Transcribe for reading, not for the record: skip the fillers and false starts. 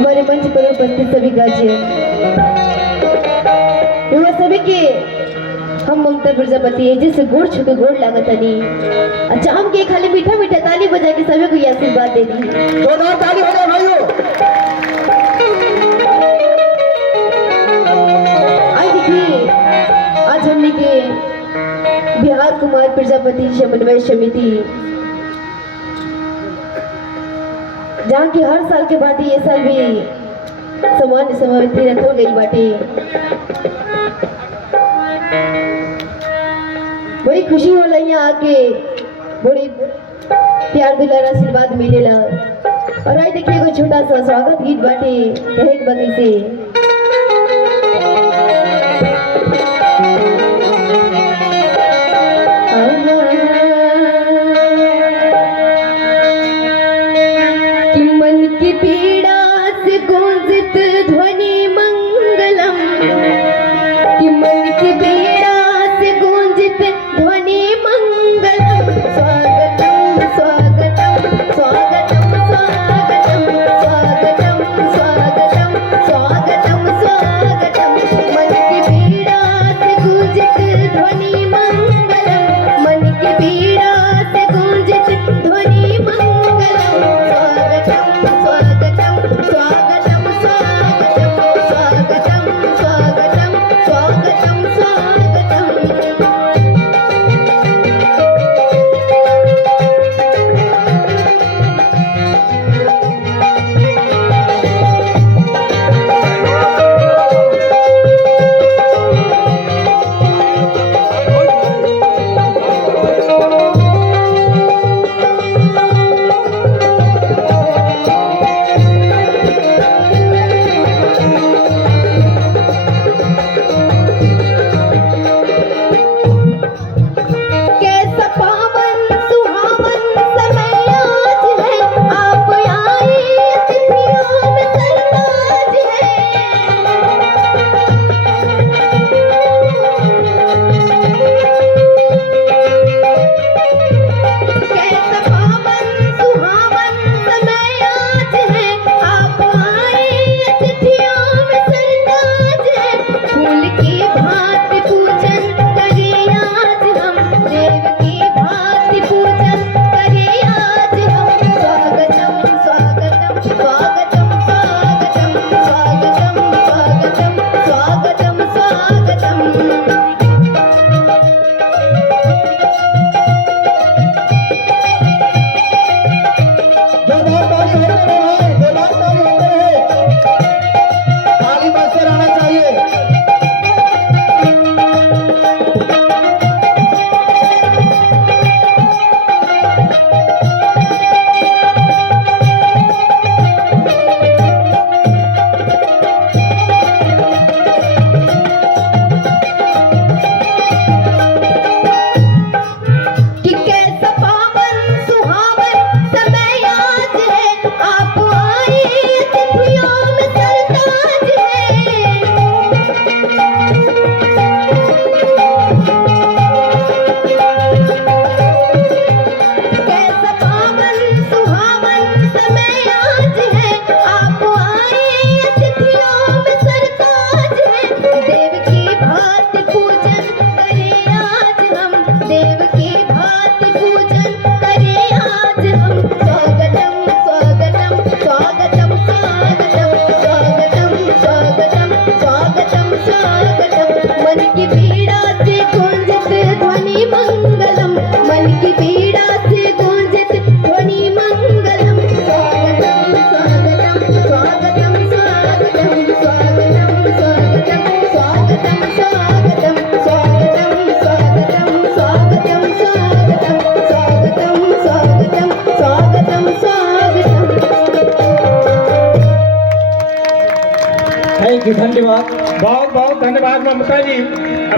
हमारे मंच पर उपस्थित सभी गार्जियन युवा सभी के हम ममता प्रजापति एजे से गोड़ छुके गोड़ लागत हनी अच्छा हम के खाली मीठा मीठा ताली बजा के सभी को ये आशीर्वाद दे दी जोरदार ताली हो जाए भाइयों। आज देखिए आज हमने के बिहार कुमार प्रजापति समन्वय समिति जहाँ की हर साल के बाद ये साल भी सामान्य समिति रखल गई बाटे। बड़ी खुशी होला यहाँ आके बड़ी प्यार दुलार आशीर्वाद मिलेला। और आज देखिए एगो छोटा सा स्वागत गीत बाटे कहे के बनी से कि मन की पीड़ा से गूंजित ध्वनि मंगलम कि मन की पीड़ा से गूंजित ध्वनि मंगलम स्वागतम स्वागतम स्वागतम स्वागतम स्वागतम स्वागतम स्वागतम स्वागतम मन की पीड़ा से गूंजित ध्वनि मंगलम मन की पीड़ा से गूंजित ध्वनि मंगलम स्वागतम स्वागतम स्वागतम स्वागतम स्वागतम स्वागतम स्वागतम स्वागतम कैसा पावन सुहावन समय आज है आप आए अतिथियों में सरताज है कैसा पावन सुहावन समय आज है आप आए अतिथियों में सरताज है फूल की भांति पूजन करें आज हम देव की भांति पूजन करें आज हम स्वागतम स्वागतम स्वागतम स्वागतम स्वागतम स्वागतम स्वागतम स्वागतम जोरदार ताली हो जाए भाई, जोरदार ताली हो जाए। ताली बजते रहना चाहिए। कि कैसा पावन सुहावन समय आज है आप आए अतिथियों में सरताज है कैसा पावन सुहावन समय आज है आप आए अतिथियों में सरताज है देव की भांति पूजन करें आज हम देव की भांति पूजन करें आज हम स्वागतम स्वागतम स्वागतम स्वागतम स्वागतम स्वागतम स्वागतम स्वागतम मन की पीड़ा से गूंजित ध्वनि मंगलम मन की पीड़ा से गूंजित ध्वनि मंगलम स्वागतम स्वागतम स्वागतम स्वागतम स्वागतम स्वागतम स्वागतम स्वागतम स्वागतम स्वागतम स्वागतम स्वागतम स्वागतम स्वागतम स्वागतम स्वागतम थैंक यू, धन्यवाद, बहुत बहुत धन्यवाद ममता जी।